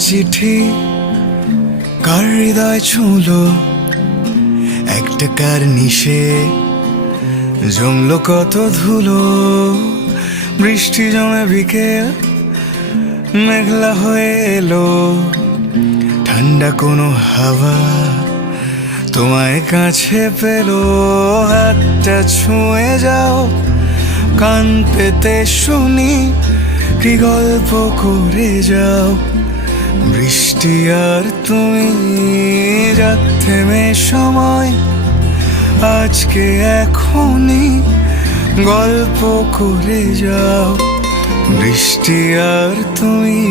চিঠি কার হৃদয় ছুঁলো, একটা কার নিশে জমলো কত ধুলো। বৃষ্টি জমে বিকেল মেঘলা হয়ে এলো, ঠান্ডা কোনো হাওয়া তোমায় কাছে পেলো। হাতটা ছুঁয়ে যাও, কান পেতে শুনি কি গল্প করে যাও। বৃষ্টি আর তুমি রাত থেমে সময়, আজকে এখনই গল্প করে যাও। বৃষ্টি আর তুমি।